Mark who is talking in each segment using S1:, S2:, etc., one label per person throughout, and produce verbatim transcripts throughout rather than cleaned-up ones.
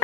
S1: ऐक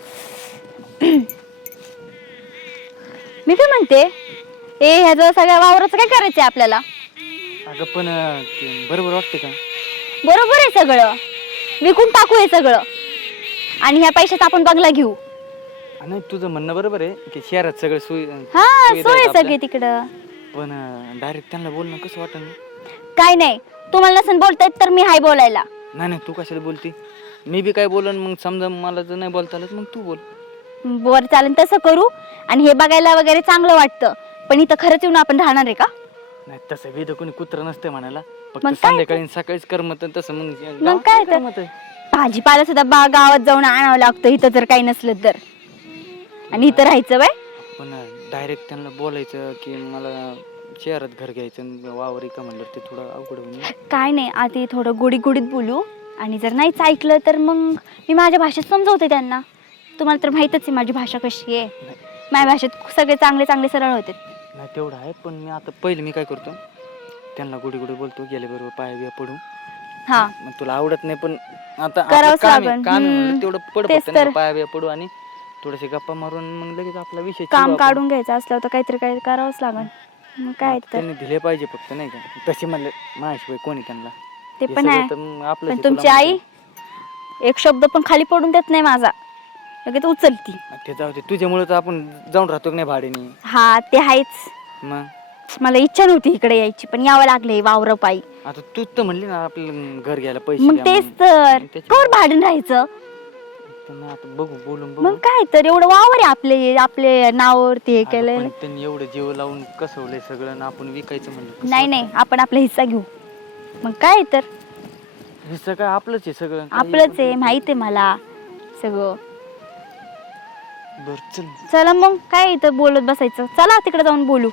S1: मी काय म्हणते, ए ह्याचं सगळ्या वावराचं काय करायचंय आपल्याला?
S2: अगं पण ते बरोबर वाटते का?
S1: बरोबर आहे सगळं, विकून टाकू हे सगळं आणि ह्या पैशाचा आपण बंगला घेऊ.
S2: नाही तुझं म्हणणं बरोबर आहे की शहरात सगळं सोयी
S1: हा
S2: सुविधा
S1: सोय
S2: आहेत आपल्या.
S1: सगळी तिकडं.
S2: पण डायरेक्ट त्यांना बोलणं कसं वाटत?
S1: काय नाही, तुम्हाला नसेल बोलता येत तर मी हाय बोलायला.
S2: नाही नाही तू कशाला बोलती? मी बी काय बोलन, मग समजा मला जर नाही बोलता आलं मग तू बोल.
S1: बर चालेल तसं करू. आणि हे बघायला वगैरे चांगलं वाटतं, पण इथं खरंच येऊन आपण राहणार आहे का?
S2: नाही तसं विध कोणी कुत्र नसते म्हणायला, फक्त
S1: मग काय
S2: संध्याकाळी आणि सकाळीच करमत तसं मग
S1: मग
S2: गावात
S1: काय
S2: नाही करमत.
S1: भाजीपाला सुद्धा बा गावात जाऊन आणावं लागतं इथं जर काही नसलं तर. आणि इथं राहायचं बाय.
S2: पण डायरेक्ट त्यांना बोलायचं की मला शहरात घर घ्यायचं आणि वावर का म्हणलं ते थोडं अवघड होईल.
S1: काय नाही, आधी थोडं गोडीत गोडीत बोलू आणि जर नाहीच ऐकलं तर मग मी माझ्या भाषेत समजवते त्यांना. तुम्हाला तर माहितच आहे माझी भाषा कशी आहे. माझ्या भाषेत सगळे चांगले चांगले सरळ होते.
S2: नाही तेवढं आहे, पण मी आता पहिले मी काय करतो, त्यांना गोडी गोडी बोलतो, गेले बरोबर पाया बिया पडू.
S1: हा
S2: मग तुला आवडत नाही पण आता आपलं
S1: करावंच
S2: काम आहे,
S1: लागेल.
S2: काम आहे म्हणलं
S1: हम्म.
S2: तेवढं पड
S1: तेच
S2: फक्त
S1: तर.
S2: नाही, पाया बिया पडू आणि थोडेसे गप्पा मारून मग लगेच आपला विषय
S1: काम
S2: सुरू आपण.
S1: काढून घ्यायचं असलं तर काहीतरी काही करावंच लागेल. मग काय तर
S2: त्यांनी दिले पाहिजे फक्त, नाही का? तसे म्हणले माझ्याशिवाय कोणी त्यांना
S1: ते
S2: हे
S1: पण
S2: सगळं
S1: आहे.
S2: तर मग आपलंच
S1: पण
S2: आहे, तुला
S1: तुमची
S2: माहिती
S1: आई एक शब्द पण खाली पडून देत नाही माझा, लगेच उचलती.
S2: आहे. ते जाऊ दे, तुझ्यामुळे तर आपण जाऊन राहतो की नाही भाड्याने.
S1: हा ते आहेच.
S2: मग
S1: मला इच्छा नव्हती इकडे यायची, पण यावं लागले वावर पायी.
S2: आता तू तर म्हणली ना आपलं घर घ्यायला पैसे
S1: मग
S2: द्या
S1: तेच
S2: म्हणून.
S1: तर
S2: मग त्याच्या-
S1: कवर भाडून राहायचं.
S2: तर मग आता बघू बोलून
S1: मग
S2: बघू.
S1: काय तर एवढं वावर आहे आपले आपले नावावरती हे
S2: अगं,
S1: केलेलं.
S2: पण त्यांनी एवढं जीव लावून कसवलंय सगळं आणि आपण विकायचं म्हणलं कसं
S1: नाही नाही, आपण आपला हिस्सा घेऊ. मग काय तर
S2: वाटतं? हे सगळं आपलंच आहे सगळं.
S1: आपलंच आहे, माहित आहे मला सगळं.
S2: बर चल.
S1: चला मग काय इथं बोलत बसायचं, चला तिकडे जाऊन बोलू.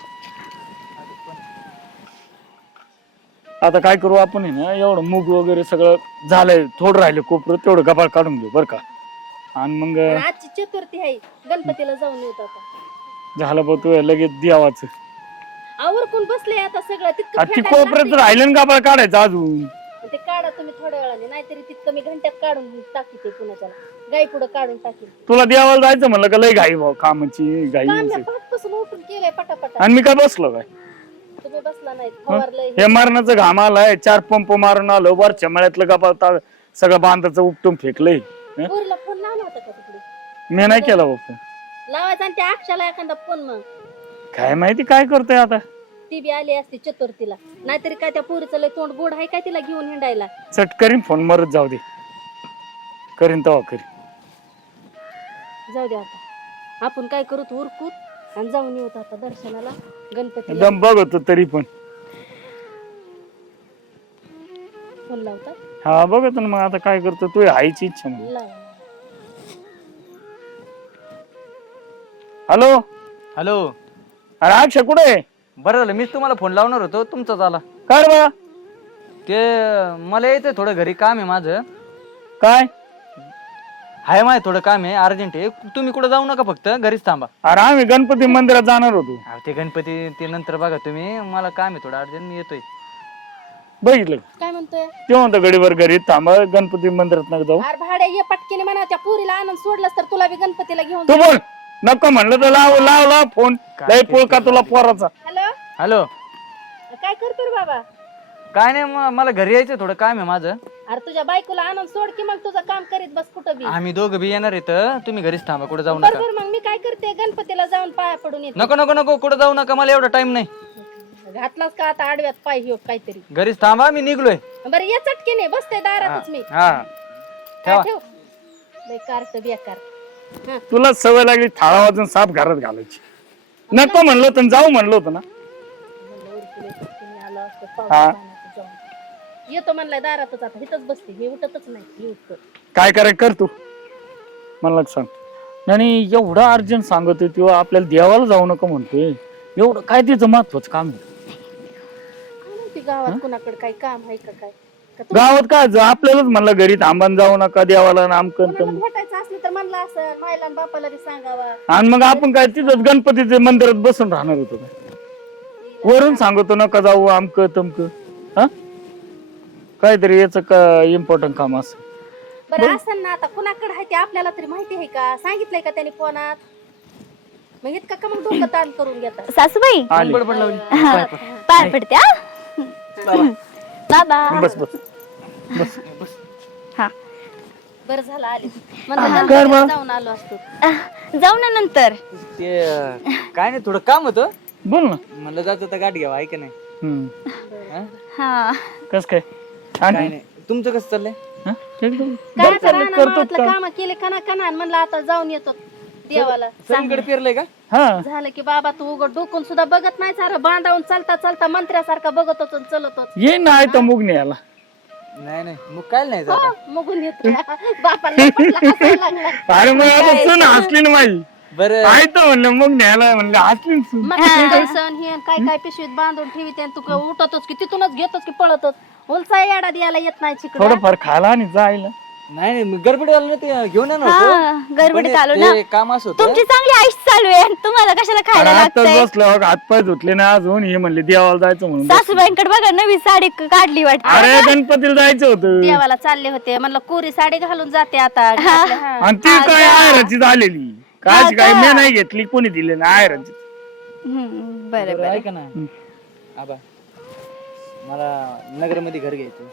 S3: आता काय करू आपण आहे ना, एवढं मूग वगैरे सगळं झालंय, थोडं राहिलं कोपरं, तेवढं गबाळ काढून घेऊ बरं का. आणि मग
S4: आजची चतुर्थी आहे, गणपतीला जाऊन येत आता.
S3: झालं बघ तू लगेच देवाचं.
S4: आवर कोण बसले आता सगळं तितकं
S3: आता ती
S4: फेटायला
S3: कोपऱ्यात
S4: लागतंय.
S3: राहिलं ना गबाळ काढायचं अजून.
S4: ते काढा तुम्ही थोड्या वेळाने, नाहीतरी तितकं मी घंट्यात काढून टाकी ते पुण्याच्याला गाई पुढे काढून टाकेल.
S3: तुला देवाला जायचं म्हणलं का लय घाई भाऊ, कामाची घाई.
S4: काम मी पाठपासून उठून केलंय पटापटा.
S3: आणि मी काय बसलो काय,
S4: तुम्ही बसला नाही, फवारलंय.
S3: हे मारण्याचं घाम आलाय, चार पंप मारून आलो, वरच्या मळ्यातलं गबाळ ता- सगळं बांधाचं उपटून फेकलंय. हं?
S4: पोरीला फोन लावला होता का तिकडे?
S3: मी नाही केला बापू.
S4: लावायचा आणि त्या अक्षाला एखादा फोन, मग
S3: काय माहिती काय करतोय आता.
S4: ती बी आली असती चतुर्थीला. नाहीतरी काय त्या पोरीचं लय तोंड गोड आहे काय तिला घेऊन हिंडायला?
S3: चट करीन फोन, मरत जाऊ दे, करीन तवा करीन.
S4: जाऊ दे आता, आपण काय करू उरकूत आणि जाऊन येऊ आता दर्शनाला गणपतीला.
S3: एकदम बघ होतो तरी पण.
S4: फोन लावतात.
S3: हा बघत ना, मग आता काय करतो, तू हायची इच्छा म्हणून.
S4: लावा.
S3: Hello
S2: hello.
S3: अरे अक्षय कुठे आहे?
S2: बरं झालं, मीच तुम्हाला फोन लावणार होतो, तुमचाच आला.
S3: काय रे बा?
S2: ते मला यायचं थोडं घरी काम आहे माझं.
S3: काय?
S2: हाय माय थोडं काम आहे अर्जंट आहे. तुम्ही कुठं जाऊ नका, फक्त घरीच थांबा.
S3: अरे आम्ही गणपती मंदिरात जाणार होतो.
S2: अहो, ते गणपती ते नंतर बघा तुम्ही, मला काम आहे थोडं अर्जंट, मी येतोय.
S3: बघितलं
S4: काय म्हणतोय?
S3: ते म्हणतो गडीवर घरी थांबा, गणपती मंदिरात नका जाऊ.
S4: अरे भाड्या ये पटकीने म्हणा, त्या पुरीला आनंद सोडलास तर तुला बी गणपतीला घेऊन.
S3: तू बोल, नको म्हणलं तर लाव लाव लाव फोन. लय पोळ का तुला पोराचा.
S4: Hello,
S2: hello.
S4: काय करतो रे बाबा?
S2: काय नाही, म- मला घरी यायचं थोडं काम आहे माझं.
S4: अरे तुझ्या बायकोला आनंद सोड की मग तुझं काम करीत बस कुठं बी.
S2: आम्ही दोघं बी येणार आहेत, तुम्ही घरीच थांबा, कुठं जाऊ नका.
S4: बरोबर, मग मी काय करते, गणपतीला जाऊन पाया पडून येते.
S2: नको नको नको, कुठं जाऊ नका, मला एवढा टाइम नाही.
S4: घातलास का आता आडव्यात पाय ह्यो काहीतरी?
S2: घरीच थांबा, मी निघलोय.
S4: बरं ये चटकीने, बसते दारातच मी.
S2: हा
S4: काय
S2: ठेवा.
S4: ठेव लय कारट बेकार. हा,
S3: तुला सवय लागली थाळा वाजून साप घरात घालायची. नको म्हणलं होतं, जाऊ म्हणलं होतं ना.
S4: म्हणलं उरकून ये, चटकीने आला असतं,
S3: हा.
S4: पावसा पाण्याचं जाऊन. येतो म्हणलाय दारातच, आता इथंच बसते, हे उठतच नाही, हे उठत.
S3: काय कराय कर तू, मला सांग. आणि एवढं अर्जंट सांगतोय किंवा आपल्याला देवाला जाऊ नका म्हणतोय, एवढं काय तिचं महत्वाचं काम आहे?
S4: काय माहिती गावात कुणाकडे काय काम आहे का काय? का तुला
S3: गावात काय ज- आपल्यालाच म्हणलं घरी थांबान जाऊ नका, देवाला नामकन
S4: कोणाला भेटायचं असलं तर म्हणलं असं, मायला आणि बापाला बी सांगावा.
S3: आणि मग आपण काय तिथंच गणपतीच्या मंदिरात बसून राहणार होतो काय? वरून सांगतो नका जाऊ आमक तमक. हा, काहीतरी याच इम्पॉर्टंट काम असं.
S4: बरं असं ना आता कुणाकडे आहे ते आपल्याला तरी माहिती आहे का? सांगितलंय का त्यांनी फोनात? मग इतका का मग डोकं ताण करून घेतात?
S1: सासूबाई
S3: आली.
S2: बडबड लावली.
S1: हा, पाय पडते हा. बाबा
S3: बस बस बस
S1: हा
S4: बरं झालं आले
S3: कर
S4: म्हणजे
S3: मग.
S4: जाऊन आलो असतो.
S1: जाऊ ना नंतर.
S2: ते अं, काय नाही थोडं काम होतं
S3: बोल ना.
S2: म्हणलं जात तर गाठ घ्यावा ऐक नाही
S3: हम्म.
S2: हा?
S1: हा
S3: कस काय
S2: काय
S3: आणि
S2: नाही तुमचं कसं चाललंय
S3: हा? एकदम
S4: काय
S3: बरं चाललंय, करतो का?
S4: काम केले कना कना आणि म्हणलं आता जाऊन येतो देवाला.
S2: सगळीकडे पेरलंय का
S3: हा
S4: झालं की बाबा तू उघड डोकून सुद्धा बघत नाही सारं बांधावून चालता चालता मंत्र्यासारखा बघत होतो आणि चलत होतो.
S3: ये ना आहे तर मुगणे याला
S2: नाही नाही मग काय नाही जात
S4: हो, मगून येतो बापाला पटलं, हसायला लागला.
S3: अरे मग आता सून हसली ना माई
S2: बरं
S3: आहे तर म्हणलं मग न्यायला म्हणलं हसली ना सून.
S4: मग काय सण हे काय काय पिशवीत बांधून ठेवी आणि तू काय उठतोच की तिथूनच घेतोच की पळतोच. उलचा येडा द्यायला येत नाही चिकन.
S3: थोडंफार खायला आणि जायला
S2: नाही नाही मी गडबड आलो ना ते घेऊन येणार होतो.
S1: हा गडबडीत
S2: पण
S1: आलो ना.
S2: ते काम असं होतं
S1: तुमची चांगली आयुष चालू आहे तुम्हाला कशाला खायला
S3: आताच
S1: लागतंय?
S3: बसलो हातपाय धुतले ना अजून हे म्हणले देवाला जायचं म्हणून
S1: सासूबाईंकडे बघा नवी साडी क- काढली वाटत.
S3: अरे गणपतीला जायचं होतं
S4: देवाला चालले होते म्हणलं कोरी साडी घालून जाते आता. घातलं, हा.
S3: आणि ती काय आयराची झालेली काच काय मी नाही घेतली कोणी दिले ना आयराची
S1: हम्म, बरं
S2: बरं
S1: बरं.
S2: ऐका ना आबा मला नगरमध्ये घर घ्यायचं.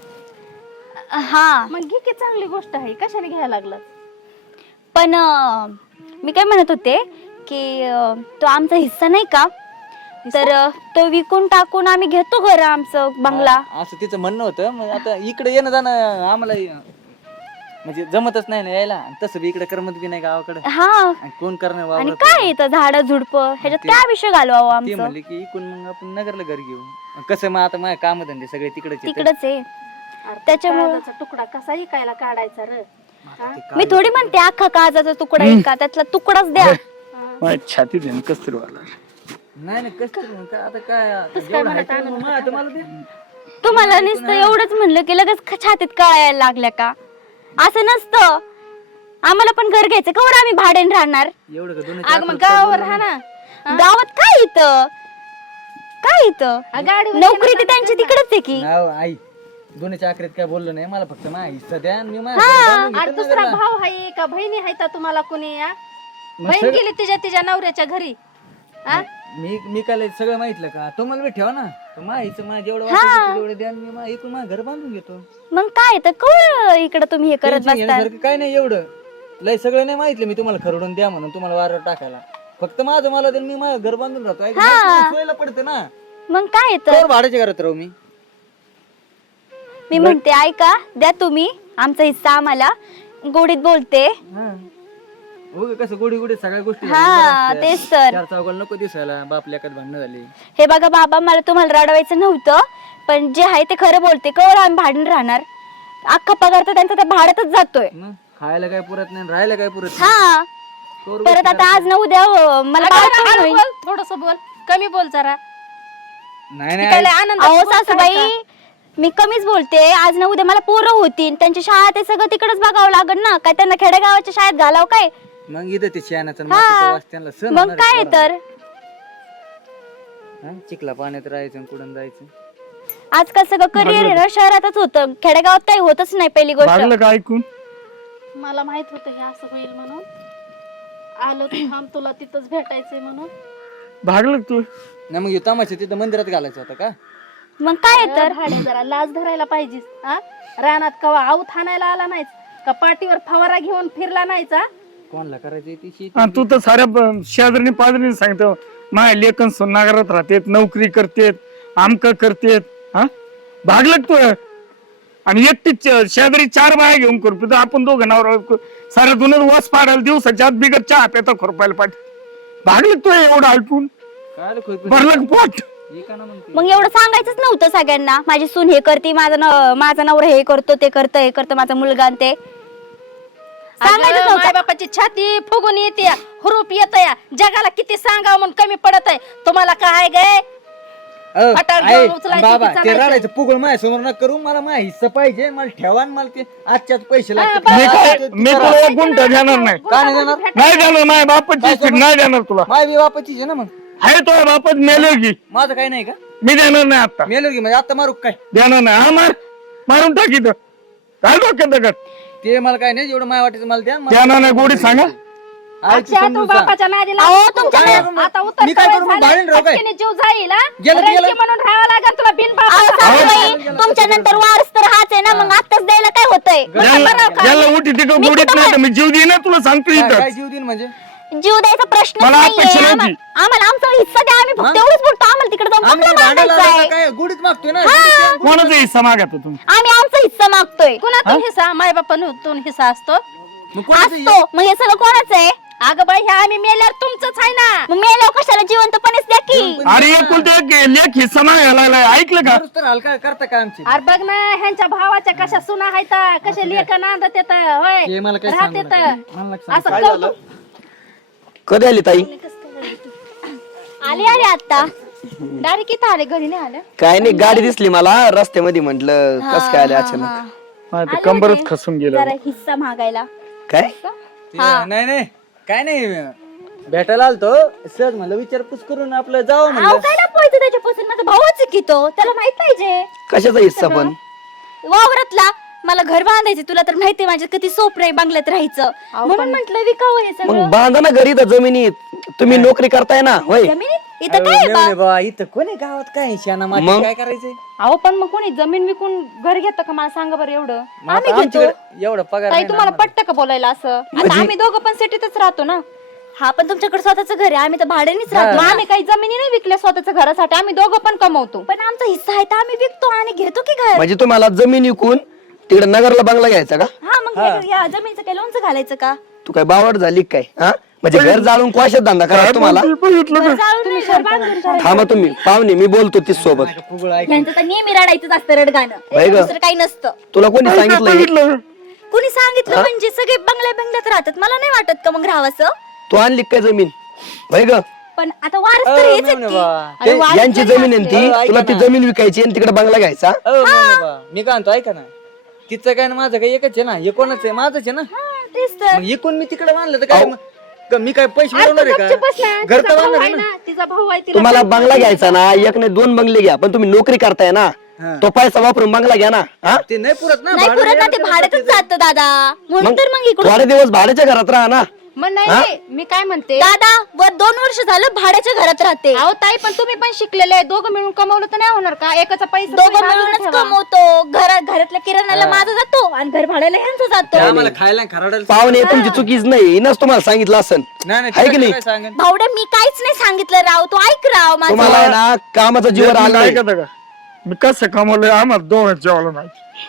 S1: हा
S4: मग घे की चांगली गोष्ट आहे कशाने घ्यायला लागला?
S1: पण अं, मी काय म्हणत होते की अं, तो आमचा हिस्सा नाही का तर अं, तो विकून टाकून आम्ही घेतो घर आमचं बंगला.
S2: असं तिचं म्हणणं होतं मग आता इकडे येणं जाणं आम्हाला म्हणजे जमतच नाही ना यायला आणि तसं बी इकडे करमत बी नाही गावाकडे
S1: हा
S2: आणि कोण करणार
S1: आणि
S2: वावरात?
S1: काय येतं झाड झुडप ह्याच्यात
S2: ते-
S1: काय विषय घालवावं
S2: ते
S1: आमचं
S2: म्हणले की इकडून मग आपण नगरला घर घेऊ मग कसं मग आता माझ्या काम धंदे सगळे तिकडेच आहेत.
S1: तिकडच आहे.
S4: अरे,
S1: त्याच्यामुळं-
S4: कागदाचा तुकडा कसा इकायला काढायचा र? हा?
S1: मी थोडी म्हणते अख्खा काजाचा तुकडा का त्यातला तुकडाच द्या.
S3: माझ्या छातीत आहे ना कसतरी वाला
S2: नाही नाही कसं तरी म्हणता, आता काय
S4: काय
S2: जेवढं
S4: म्हणत
S2: आहे ते
S4: आणून
S2: मग आता मला दे.
S1: तुम्हाला नुसतं एवढंच म्हणलं की लगेच ख- छातीत कळायला लागल्या का? असं नसतं. आम्हाला पण घर घ्यायचं कवर आम्ही भाड्याने राहणार.
S2: एवढं का दोन
S4: अग मग गावावर राहा ना.
S1: गावात काय इथं काय इथं
S4: आ, गाडीवर
S1: नोकरी ती त्यांची तिकडेच आहे की.
S2: नाव आई दोन्हीच्या आखरीत काय बोललो नाही मला फक्त माझ्या हिस्सा द्या आणि मी माझ्या घरी बांधून
S4: अरे
S2: घेतो
S4: दुसरा
S2: नगरला.
S4: भाव आहे का बहिणी आहे का तुम्हाला कुणी? हा?
S2: मग
S4: बहीण
S2: सगळं-
S4: गेली तिच्या तिच्या नवऱ्याच्या घरी. हा?
S2: मी मी काय सगळं माहितलं का तुम्हाला बी ठेवा ना माहिती माझं जेवढं वाटतं तेवढं द्या आणि मी मा- इकडून माझं घर बांधून घेतो.
S1: मग काय तर कवर इकडे तुम्ही हे करत
S2: टेन्शन
S1: बसता.
S2: घेण्यासारखं काय नाही एवढं लय सगळं नाही माहितलं मी तुम्हाला खरडून द्या म्हणून तुम्हाला वारं टाकायला फक्त माझं मला द्या मी माझं घर बांधून राहतो ऐका, मला सोयीला पडतं ना
S1: मग काय तर
S2: तर भाड्याच्या घरात राहू मी.
S1: मी म्हणते ऐका द्या तुम्ही आमचा हिस्सा आम्हाला. गोडीत बोलते.
S2: हो कसं गोडी गोडी सगळ्या गोष्टी
S1: हा
S2: झाल्या.
S1: तेच तर.
S2: चार चौघाला नको दिसायला बाप लेकात भांडणं झाली.
S1: हे बघा बाबा मला तुम्हाला रडवायचं नव्हतं पण जे आहे ते खरं बोलते कवर आम्ही भाडून राहणार. अख्खा पगार तर त्यांचा त्या भाड्यातच जातोय.
S2: मग खायला काय पुरत नाही राहायला काय पुरत नाही.
S1: हा
S2: करू
S1: परत आता आज ना उद्या अं, मला
S4: अगं,
S1: बाळंतपण
S4: हळू
S1: होईल.
S4: बोल, थोडंसं बोल कमी बोल जरा.
S2: नाही नाही
S4: काय लय आनंदात
S1: अहो
S4: बोलताय
S1: सासूबाई
S4: का?
S1: मी कमीच बोलते. आज ना उद्या मला पोरं होतील त्यांची शाळा ते सगळं तिकडच बघावं लागेल ना. काय त्यांना खेडेगावाच्या शाळेत घालावं काय?
S2: मग इथं ते शेणाचं
S1: हा.
S2: मातीचं वास त्यांना सहन
S1: मग
S2: होणार
S1: काय
S2: आहे
S1: तर
S2: पोरांना. हा? चिखला पाण्यात राहायचं आणि कुठं जायचं.
S1: आजकाल सगळं करिअर आहे ना शहरातच होतं. खेडेगावात काही होतच नाही पहिली गोष्ट.
S3: भागलं का ऐकून
S4: मला माहित होतं हे असं होईल म्हणून. आलो तर थांब तुला तिथंच भेटायचंय म्हणून.
S3: भागलं का तू
S2: नाही मग ह्यो तमाशा तिथं मंदिरात घालायचा होता का?
S1: मग काय तर
S4: भाडे जरा लाज धरायला पाहिजेस. हा? रानात कवा आऊत हाणायला आला नाहीस का पाठीवर फवारा घेऊन फिरला नाहीच? हा?
S2: कोणला करायची ती शेती?
S3: आणि तू तर साऱ्या ब- शेजारी पाजरीने सांगतो माझ्या लेखन सोनागरात राहतेत नोकरी करतेत आमक करतेत. हा भागलं का तू आणि एकटीच शेजारी चार बाया घेऊन करतो तर आपण दोघं नावर साऱ्या दोन वास पाडायला दिवसाच्या आत बिगत चहा पेता खोरपायला पाठी भागलं तू एवढं ऐकून
S2: काय रे खोय-
S3: भरलं का पोट.
S2: हे का ना म्हणते?
S1: मग एवढं सांगायचंच नव्हतं सगळ्यांना. माझी सून हे करते माझा न- माझा नवरा हे करतो ते करतो हे करतो माझा मुलगा आणि ते सांगायचंच
S4: अगं,
S1: नव्हतं.
S4: मायबापाची छाती फुगून येते हुरूप येत या जगाला किती सांगावं म्हणून कमी पडत आहे तुम्हाला. काय गे
S2: अ,
S4: अटाळ
S2: आई,
S4: घेऊन उचलायचं
S2: बाबा
S4: की
S2: ते
S4: चालायचं?
S2: रडायचं पुगळ माझ्या समोर नका करू मला माझा हिस्सा पाहिजे मला ठेवा आणि मला ते आजच्याच पैसे लागतात.
S3: मी काय
S2: तू- तू
S3: मी
S2: करा.
S3: तुला एक गुंठ देणार नाही
S2: का नाही देणार?
S3: नाही देणार नाही बापाची इच्छा नाही देणार तुला.
S2: माझ्या बी बापाचीच आहे ना मग
S3: आहे तो बापच मेलो की
S2: माझं काही नाही का
S3: मी देणार नाही आता
S2: मेलो की म्हणजे आता मारू का काय?
S3: देणार नाही हा मार मारून टाकी तर काय डोक्यात दगड
S2: ते मला काय नाही जेवढं माय वाटायचं मला द्या मला-
S3: त्या नाना गोडी सांगा.
S2: आईची
S4: अक्षय, तू
S2: समजून सांग.
S4: बापाच्या नादी
S1: अहो,
S4: लागू
S1: तुमच्या
S4: नको.
S2: नाही-
S4: आता उतर
S2: मी काय करू, मग भांडण राहू काय?
S4: जीव जाईल हा?
S2: गेलं तर गेलं.
S4: रंकी म्हणून राहावं लागेल तुला बिन
S1: अहो,
S4: बापाचा.
S1: सासूबाई, तुमच्या नंतर वारस तर हाच आहे ना, मग आत्ताच द्यायला काय होतंय?
S3: याला याला उठी तिकडं
S1: मी
S3: गोडीत
S1: कुठं
S3: नाही तर मी जीव देईन ना तुला सांगतो
S2: काय-
S3: इथं.
S2: काय जीव देईन म्हणजे
S1: जीव द्यायचा प्रश्न
S3: मला
S1: नाहीये
S3: अपेक्षा नव्हती.
S1: आम्हाला आम्हाला आमचा हिस्सा द्या, आम्ही फक्त
S2: मग?
S1: एवढंच बोलतो, आम्हाला तिकडे जाऊन
S2: आम्ही
S1: बंगला
S2: ते भांडायला
S1: बांधायचा
S2: लागलो
S1: आहे.
S2: काय गुढीत मागतोय ना
S1: हा.
S2: गुढीत द्या.
S3: कोणाचा हिस्सा मागता तुम्ही?
S1: आम्ही आमचा हिस्सा मागतोय.
S4: कुणातून हिस्सा माय बापातून हिस्सा असतो
S2: मग कोणाचं
S1: असतो, मग हे सगळं कोणाचं आहे?
S4: अगं बाई हे आम्ही मेल्यावर तुमचंच आहे ना.
S1: मग मेल्यावर कशाला जिवंतपणेच द्या की.
S3: अरे एकुलता एक लेख हिस्सा मागायला लागलाय, ऐकलं का?
S2: दुरुस्त तर हलका करता का आमची
S4: अरे बघ ना ह्यांच्या भावाच्या कशा सुना आहेत कशा लेख नांदत येत होय
S2: हे मला काही
S4: राहत
S2: सांगू
S4: येत
S2: नका. मला नका
S4: असं
S2: सांगू.
S4: कौतुक
S5: कधी आली ताई?
S1: आले आले आता डायरेक्ट इथं आले, घरी नाही आले.
S5: काय नाही, गाडी दिसली मला रस्त्यामध्ये, म्हंटल कस काय आले अचानक.
S3: हा, ते कंबरच खसून गेलं.
S1: जरा हिस्सा मागायला.
S5: काय
S2: ते- नाही नाही काय नाही भेटायला आलतो सहज म्हणलं विचारपूस करून आपलं जावं
S1: अहो,
S2: म्हणलं
S1: काय लपवायचं त्याच्यापासून? माझा भाऊच आहे की तो, त्याला माहित पाहिजे.
S5: कशाचा हिस्सा पण?
S1: वावरातला मला घर बांधायचं, तुला तर माहितीये माझ्या किती सोपं आहे बंगल्यात राहायचं, म्हणून म्हंटल विकावं हे
S5: मग
S1: सगळं.
S5: बांधा ना घरी तर जमिनीत, तुम्ही नोकरी करताय ना होय.
S1: जमिनीत इथं काय आहे
S2: अरे
S1: बा?
S2: मेवणे बाबा इथं कोणी गावात काय शाना माती
S5: मग?
S2: काय करायचंय
S4: अहो पण मग कोणी जमीन विकून घर घेतं का मला सांगा बरं एवढं.
S2: मग आता आमच्याकडे एवढा पगार
S4: ताई
S2: नाही
S4: तुम्हाला
S2: ना
S4: पटतं का बोलायला असं? आता आम्ही दोघं पण सिटीतच राहतो ना.
S1: हा, पण तुमच्याकडे स्वतःच घर आहे, आम्ही तर भाड्यानेच राहतो.
S4: मग आम्ही काही जमिनी नाही विकल्या स्वतःच्या घरासाठी, आम्ही दोघं पण कमवतो.
S1: पण आमचा हिस्सा आहे तर आम्ही विकतो आणि घेतो की घर.
S5: म्हणजे तुम्हाला जमीन विकून तिकडे नगरला बंगला घ्यायचा का?
S1: हा, मग हे- या जमिनीचं काय लोणचं घालायचं का?
S5: तू काय बावड झाली काय? हा, म्हणजे घर जाळून क्वाशात धंदा करा तुम्हाला?
S3: मी बघितलं का?
S1: जाळून नाही घर बांधून.
S5: थांबा तुम्ही पाहुणे, मी बोलतो तीच सोबत.
S2: फुगळ ऐक
S1: यांचं तर नेहमी रडायचंच असतं, रडगाणं.
S5: बाई गं.
S1: दुसरं काही नसतं.
S5: तुला कोणी सांगितलं हे?
S3: बघितलं.
S1: कुणी सांगितलं म्हणजे? सगळे बंगल्या बंगल्यात राहतात, मला नाही वाटत का मग राहावंसं.
S5: तू आणली काय जमीन? भाई ग,
S1: पण आता वारस तर हेच आहेत की.
S5: ते यांची जमीन आहे ती,
S2: अहो,
S5: तुला
S2: ऐका
S5: ती
S2: ना.
S5: जमीन विकायची आणि तिकडे बंगला घ्यायचा.
S2: अ, मेवणे बा, मी काय म्हणतो ऐका ना तिचं काय ना माझं काय एकच आहे ना हे कोणाच आहे माझंच आहे ना
S1: हा, तेच तर.
S2: मग एकूण मी तिकडे बांधलं तर काय मग? का मी काय पैसे मिळवणार आहे का घर तर बांधणार आहे ना
S4: तिचा भाऊ आहे तिला
S5: तुम्हाला बंगला घ्यायचा ना, एक नाही दोन बंगले घ्या, पण तुम्ही नोकरी करताय ना,
S2: हा.
S5: तो पैसा वापरून बंगला घ्या ना. हा?
S2: ते नाही पुरत ना
S1: नाही
S2: भाडं
S1: पुरत ना, ते
S2: द्यायला
S1: भाड्यातच जातं दादा, म्हणून
S5: मग
S1: तर मग इकडून.
S5: थोडे दिवस भाड्याच्या घरात राहा ना.
S4: मग नाही नाही, मी काय म्हणते
S1: दादा वर दोन वर्ष झालं भाड्याच्या घरात राहते.
S4: अहो ताई पण तुम्ही पण शिकलेले आहे, दोघं मिळून कमवलं तर नाही होणार का? एकाचा पैसा
S1: दोघं
S4: तुम्ही बाजूला
S1: मिळूनच
S4: ठेवा.
S1: कमवतो. घरात घरातल्या किराणाला माझा जातो आणि घर भाड्याला यांचा
S2: ते
S1: जातो.
S2: आम्हाला खायला खराडायला
S5: पाहुणे तुमची चुकीच नाही, इनच तुम्हाला सांगितलं असन.
S2: नाही नाही
S5: आहे की
S2: तिला
S5: नाही?
S2: काय सांगेन
S1: भावड्या मी काहीच नाही सांगितलं राव, तू ऐक राव माझं.
S5: तुम्हाला आहे ना कामाचा जीवर
S3: तुम्ही
S5: आलाय.
S3: ऐकता का? मी कसं कमवलंय आम्हाला दोघं जेवायला नाही.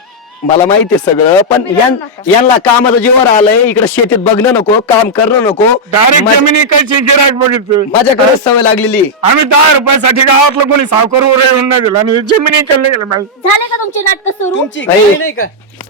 S5: मला माहिती आहे सगळं, पण यां- यांना कामाचा जीवर आलंय. इकडे शेतीत बघणं नको, काम करणं नको.
S3: डायरेक्ट
S5: मा-
S3: जमिनी इकायची गिराक बघितलं.
S5: माझ्याकडे सवय लागलेली आहे.
S3: आम्ही दहा रुपयासाठी गावातलं कोणी सावकार वर येऊन नाही दिला आणि जमिनी इकडले गेले माहिती.
S1: झाले का तुमचे नाटक सुरू?
S2: तुमची
S5: बाई.
S2: काय नाही का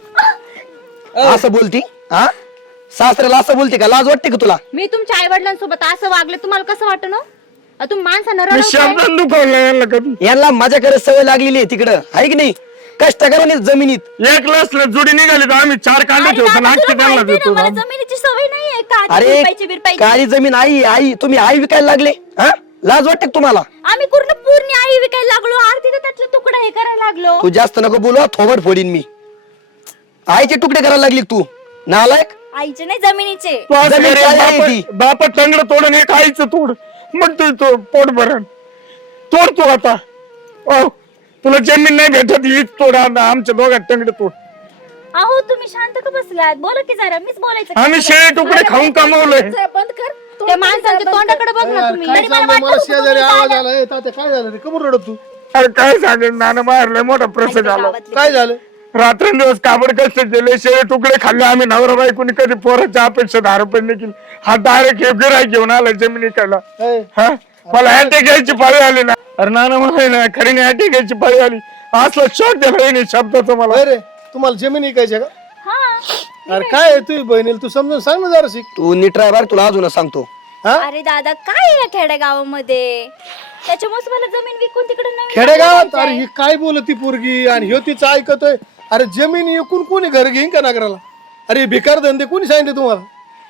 S5: असं बोलती हा? सासऱ्याला असं बोलते का? लाज वाटते का तुला?
S4: मी तुमच्या आई वडिलांसोबत असं वागले तुम्हाला कसं वाटत ना? अहो, तुम्ही माणसानं
S3: मी
S4: रडवताय.
S3: शब्द दुखवलं यांना कधी.
S5: यांना माझ्याकडे सवय लागलेली आहे तिकडं, आहे की नाही? कष्ट करा नाही जमिनीत.
S3: एक लसलं जुडी निघाली तर आम्ही चार कांदे
S1: अरे
S3: ठेवतो
S1: दादा,
S3: नागते
S1: तुला
S3: त्यांना
S1: माहिती आहे
S3: देतो.
S1: ना, मला जमिनीची सवय नाहीये का?
S5: अरे
S1: बिरपायची बिरपायची.
S5: काळी जमीन आई आई तुम्ही आई विकायला लागले हा? लाज वाटते का तुम्हाला?
S1: आम्ही पूर्ण पूर्ण आई विकायला लागलो, आरती तर त्यातला तुकडा हे करायला लागलो.
S5: तू जास्त नको बोलू, थोबड फोडीन मी. आईचे तुकडे करायला लागली तू, नालायक.
S1: आईचे नाही जमिनीचे.
S3: तू असं
S5: जमीन
S3: करे,
S5: काय आहे
S3: बापा-
S5: ती?
S3: बापा टंगड तोडून एक आईचं तोड मग तू तो पोट भरण तोड तू आता. ओ, तुला जमीन नाही भेटत हीच तोड आता आमच्या दोघात टंगड तोड.
S1: अहो तुम्ही शांत का बसलात? बोला की जरा, मीच बोलायचं.
S3: आम्ही शेळे तुकडे खाऊन कमावलंय.
S4: बंद कर त्या माणसांच्या तोंडाकडे बघ ना तुम्ही.
S1: तरी मला वाटलं
S6: मला
S1: होतं
S6: शेजारी
S1: तुम्ही
S6: आवाज
S1: जायला.
S6: आला, "ए, तात्या काय झालं रे? कमून रडत तू?
S3: अरे काय सांगेल नाना मारलंय मोठा प्रसंग झाला.
S1: गावातले.
S6: काय झालं?"
S3: रात्रंदिवस काबड कष्ट केले शेळे तुकडे खाल्ले आम्ही नवरा बायकोनी कधी पोराच्या अपेक्षा दहा रुपये नाही केली. हा डायरेक्ट गिराय घेऊन आला जमिनी खायला.
S6: ए,
S3: हा मला अटॅक घ्यायची पाळी आली ना. अरे नाना मला ना खरी अटॅक घ्यायची पाळी आली. असला शॉक दिला नाही शब्दाचा मला.
S6: काय रे तुम्हाला जमीन विकायची का?
S1: हा.
S6: अरे काय आहे तुझी बहिणीला तू समजून सांग ना जरा शिक.
S5: तू नीट राहा बरं, तुला अजून सांगतो.
S6: हा
S1: अरे दादा काय आहे या खेड्या गावामध्ये? त्याच्यामुळे मला जमीन विकून तिकडे नवीन
S6: खेडेगावात
S1: घर
S6: अरे ही काय बोलत ती पोरगी आणि ह्यो तिचं ऐकतोय. अरे जमीन विकून कोणी घर घेईन का नागराला? अरे भिकार धंदे कोणी सांगितले तुम्हाला?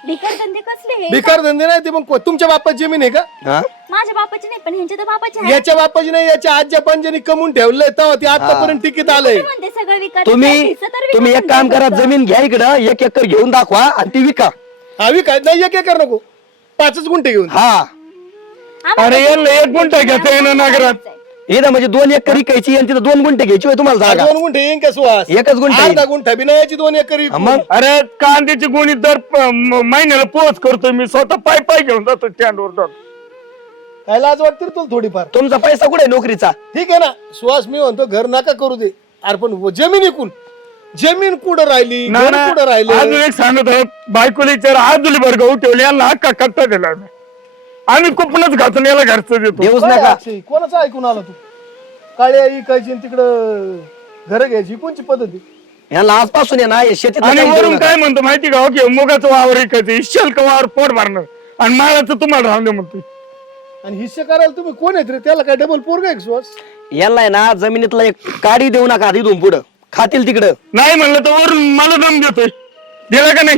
S1: भिकार धंदे कसले हे
S6: भिकार धंदे नाही ते मग को- तुमच्या बापाची जमीन आहे का
S5: हा
S1: माझ्या बापाचे नाही पण ह्यांच्या तर बापाचे आहे.
S6: याच्या बापाची नाही याच्या आजच्या पंजानी कमवून ठेवलंय तेव्हा ते आतापर्यंत टिकीत आलंय
S1: ते म्हणते सगळं विकायचं,
S5: तुम्ही
S1: हिस्सा तर विकत
S5: तुम्ही एक काम करा जमीन घ्या इकडं एक एकर घेऊन दाखवा आणि ती विका
S6: हवी काय नाही एक एकर नको पाचच गुंठे घेऊन
S5: हा
S1: आम्हाला
S3: अरे यांना एक गुंठा घेता येणं नगरात
S5: इथं म्हणजे दोन एकर विकायची आणि तिथं दोन गुंठे घ्यायची होय तुम्हाला
S6: हा,
S5: जागा
S6: दोन गुंठे येईन का सुहास
S5: एकच गुंठा
S6: अर्धा
S5: येईल.
S6: गुंठा बी नाही याची दोन एकर
S5: हा,
S6: विकून.
S5: मग
S3: अरे कांद्याची गुणी दर प- म- महिन्याला पोच करतो मी स्वतः पाय पाय घेऊन जातो स्टँडवर जातो
S6: काय लाज वाटते रे तुला थोडीफार
S5: तुमचा पैसा कुठे आहे नोकरीचा
S6: ठीक आहे ना सुहास मी म्हणतो घर नका करू दे अरे पण व- जमीन विकून जमीन कुठं राहिली
S3: ना
S6: घर
S3: ना,
S6: कुठं राहिले
S3: अजून एक सांगत आहे बायकोला विचार आजुली बर्ग उठवले याला हक्का कट्टा दिला नाही. आम्ही कुपनच घातून याला घरचं देतो
S5: देऊच
S6: काय
S5: नका
S6: अक्षय, कोणाचं ऐकून आला तू काळ्या इकायची आणि तिकडं घर घ्यायची कोणची पद्धती
S5: यांना आजपासून आहे ना हे शेतीत
S3: आणि
S5: काही देऊ
S3: वरून
S5: नका.
S3: काय म्हणतो माहिती का ओके मुगाचं वावर ऐकायचं शेल्क वावर पोट भरणं आणि माळाचं तुम्हाला राहून दे म्हणतो
S6: आणि हिस्से करायला तुम्ही कोण आहेत रे त्याला काय डबल पोरग आहे का सुहास
S5: यांना आहे ना जमिनीतला एक काडी देऊ नका इथून पुढं खातील तिकडं
S3: नाही म्हणलं तर वरून मला दम देतोय दिला का नाही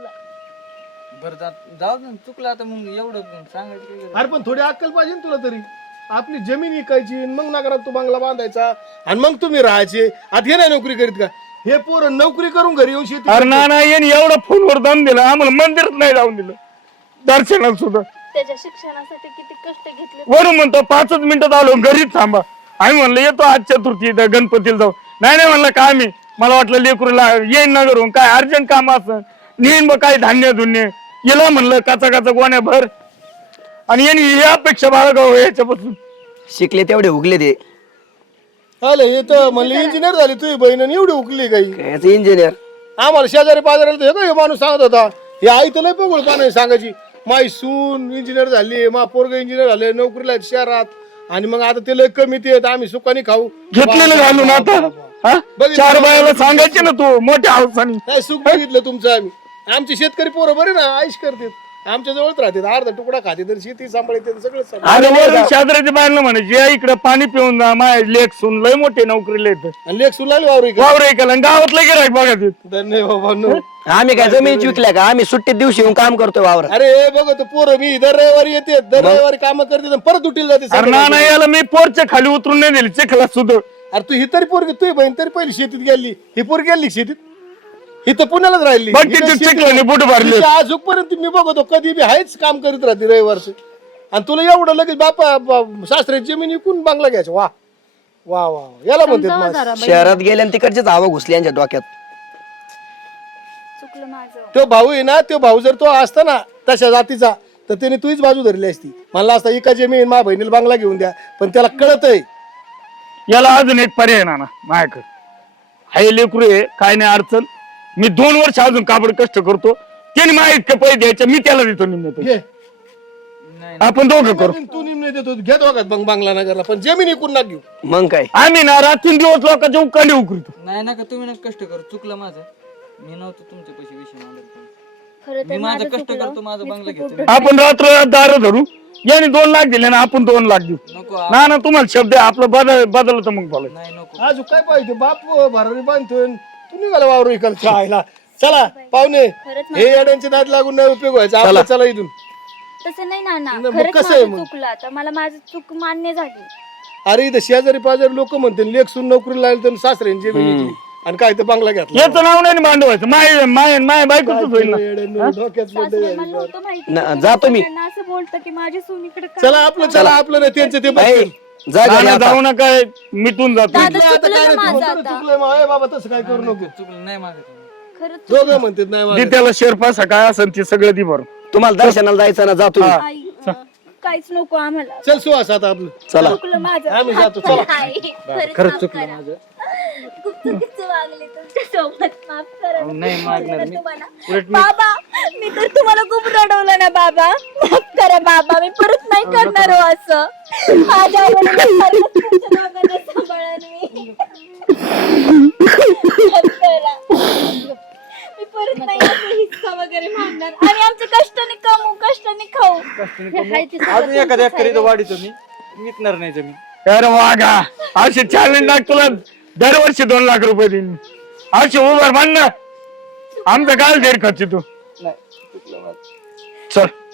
S2: बरं जा- जाऊ दे ना, चुकलं आता मग एवढं सांगायचं काय गरज?
S6: अरे पण थोडी अक्कल पाहिजे ना तुला तरी आपली जमीन विकायची आणि मग नगरात तो बंगला बांधायचा आणि मग तुम्ही राहायचे आता हे नाही नोकरी करीत का हे पोरं नोकरी करून घरी येऊन शेती
S3: अरे ना ना यांनी एवढा फोनवर दम दिला आम्हाला मंदिरात नाही जाऊन दिलं दर्शनाला सुद्धा
S4: त्याच्या शिक्षणासाठी किती कष्ट घेतले.
S3: वरून म्हणतो पाचच मिनिटात आलो घरीच थांबा आम्ही म्हणलं येतो आज चतुर्थी इथं गणपतीला जाऊ नाही नाही म्हणलं काय मी मला वाटलं लेकरूला येईन ना घरून काय अर्जंट काम असं नेईन बघ काय धान्य धुन्य गेला म्हणलं काचा काचा गोण्या भर आणि यांनी यापेक्षा बाळगाव याच्यापासून
S5: शिकले तेवढे उगले ते
S6: आलं हे तर म्हणले इंजिनियर झाली तुझी बहीण आणि एवढी उकली काही
S5: इंजिनियर
S6: आम्हाला शेजारी पाजाराला तर हे काय हे माणूस सांगत होता हे आई तर लय पगळ का नाही सांगायची माई सून इंजिनियर झाली मा पोरग इंजिनियर झाले नोकरीला आहेत शहरात आणि मग आता ते लय कमी ते आहेत, आम्ही सुखाने खाऊ
S3: घेतलेलं घालून आता हा? चार बायाला सांगायचे ना तू मोठ्या हावसानी
S6: नाही सुख बघितलं तुमचं आम्ही आमचे शेतकरी पोरं बरे ना आईश करतात आमच्या जवळच राहतात अर्धा तुकडा खाते तर शेती सांभाळते सगळं सांभाळते.
S3: आणि वरून शेजाऱ्याच्या बाहेर म्हणायचे या इकडे पाणी पिऊन जा माय लेख सुन लय मोठे नोकरीला येत
S6: आणि लेख सुलाली वावर इकडे.
S3: वावर ऐकायला आणि गावातलं गिरायक बघा ते
S6: धन्यवाद बाबा नो.
S5: आम्ही काय जमिनीची विकल्या का आम्ही सुट्टीत दिवशी येऊन काम करतोय वावर
S6: अरे हे बघ तो पोरं मी दर रविवारी येते दर रविवारी काम करते आणि परत उठील जाते
S3: अरे ना ना याला मी पोरच्या खाली उतरून नाही दिली चिखला सुद्धा
S6: अरे तू ही तरी पोरगी तुझी बहीण तरी पहिली शेतीत गेली ही पोरगी गेली शेतीत ही तर पुण्यालाच राहिली
S3: बघ
S6: ही
S3: किती
S6: तर शेतीत-
S3: चिखलाने बुट भरले
S6: तिच्या आजूपर्यंत मी बघतो कधी बी हायच काम करीत राहते रविवारचं आणि तुला एवढं लगेच बापा बा- सासऱ्याची जमीन विकून बांगला घ्यायचा वा वा वा याला म्हणतात
S4: जरा
S6: मास.
S5: शहरात गेल्या आणि तिकडचीच हवा घुसली यांच्या डोक्यात
S1: चुकलं माझं
S6: तो भाऊ आहे ना तो भाऊ जर तो असता ना तशा जातीचा तर त्याने तुझीच बाजू धरली असती म्हणला असता एका जमीन मा बहिणीला बांगला घेऊन द्या पण त्याला कळत आहे
S3: याला अजून एक पर्याय ना ना माझ्याकडे हाय लेकरू आहे काय नाही अडचण मी दोन वर्ष अजून काबड कष्ट करतो त्याने माझ्या इतके पैसे द्यायचे मी त्याला देतो निम्मे पैसे.
S6: घे
S2: नाही
S3: आपण दोघं करू
S6: तू निम्न देतो घेत बघत मग बांगला नगरला पण जमीन विकून ना घेऊ
S5: मग काय
S3: आम्ही ना रात्री दिवस लोकांच्या उकांडी उकरतो
S2: नाही नका तुम्ही नका कष्ट करू चुकलं माझं मी नव्हतं तुमच्या पैसे विषय मांडत
S1: खरं
S2: मी
S1: तर
S2: माझं
S1: माझं
S2: कष्ट
S1: चुकलं.
S2: करतो माझं
S1: मीच
S2: बांगला
S1: खूप
S2: घेतो
S1: उद्धट
S3: आपण रात्र दार धरू याने दोन लाख दिले ना आपण दोन लाख देऊ
S2: नको आ-
S3: ना ना तुम्हाला शब्द आहे, आपलं बदल बदलतं मग बोलायचं
S2: नाही नको
S6: आज काय पाहिजे बाप भरारी बांधतोय तू निघाला वावर इकडच्या आईला चला पाहुणे
S1: खरंच
S6: हे अड्यांचे दात लागून नाही उपयोग व्हायचा आपला चला इथून
S1: तसं नाही ना ना
S6: मग
S1: खरंच
S6: कसं आहे
S1: माझं
S6: मग?
S1: चुकलं आता मला माझं चूक मान्य झाली
S6: अरे इथं शेजारी पाजारी लोक म्हणते लेख सून नोकरी लागली तर सासऱ्यांची जमिनीची आणि काय ते बांगला घातला
S3: याचं नाव नाही मांडवायचं माय माय माय बायकोच होईल ना
S6: येड्यानं डोक्यात पडलं
S1: सासरे
S6: यार.
S1: मला नव्हतं माहिती
S5: ना,
S1: की
S5: जातो मी.
S1: त्यांना असं बोलतं की माझी सून इकडे का-
S6: चला आपलं चला आपलं नाही त्यांचं ते
S5: ऐ,
S6: बघतील.
S5: जा घरी
S3: ना,
S5: आता.
S3: जाऊ नका मिटून जातो
S1: दादा
S6: आता
S1: चुकलं
S6: काय
S1: ना
S6: रे,
S1: माझं
S6: तू
S1: आता
S6: चुकलंय मग. ए बाबा तसं काय करू नको
S2: चुकलं नाही माझं
S1: खरंच
S6: दोघं म्हणतात नाही
S3: दे
S6: माझं.
S3: त्याला शेरपासा काय असेल ते सगळं दे बरं
S5: तुम्हाला दर्शनाला जायचं ना जातो मी.
S1: आई अं, काहीच नको आम्हाला
S6: चल सुहास आता आपलं
S5: चला
S1: चुकलं माझं
S6: आम्ही जातो चला
S1: आई, खरंच
S2: खरंच
S1: माफ
S2: चुकलं
S1: करा.
S2: माझं
S1: खूप चुकीचं वागले तुमच्या सोबत माफ करा
S2: अहो, नाही मागणार मी
S1: तुम्हाला.
S2: उलट मी
S1: बाबा मी तर तुम्हाला खूप रडवलं ना बाबा माफ करा बाबा मी परत नाही करणार हो असं माझ्या आईवडिलांसारखंच तुमच्या दोघांना सांभाळेन मी माफ करा. मी परत नाही असं हिस्सा वगैरे मागणार आणि आमच्या कष्टाने कमवू कष्टाने खाऊ
S2: अजून एखाद्या एकर वाढीतो मी विकणार नाही जमीन
S3: अरे वागा असे चॅलेंज लाख तुला दरवर्षी दोन लाख रुपये देईन असे उभार मान ना आमचं काय देर खर्च तू
S2: नाही चुकलं माझं
S5: चल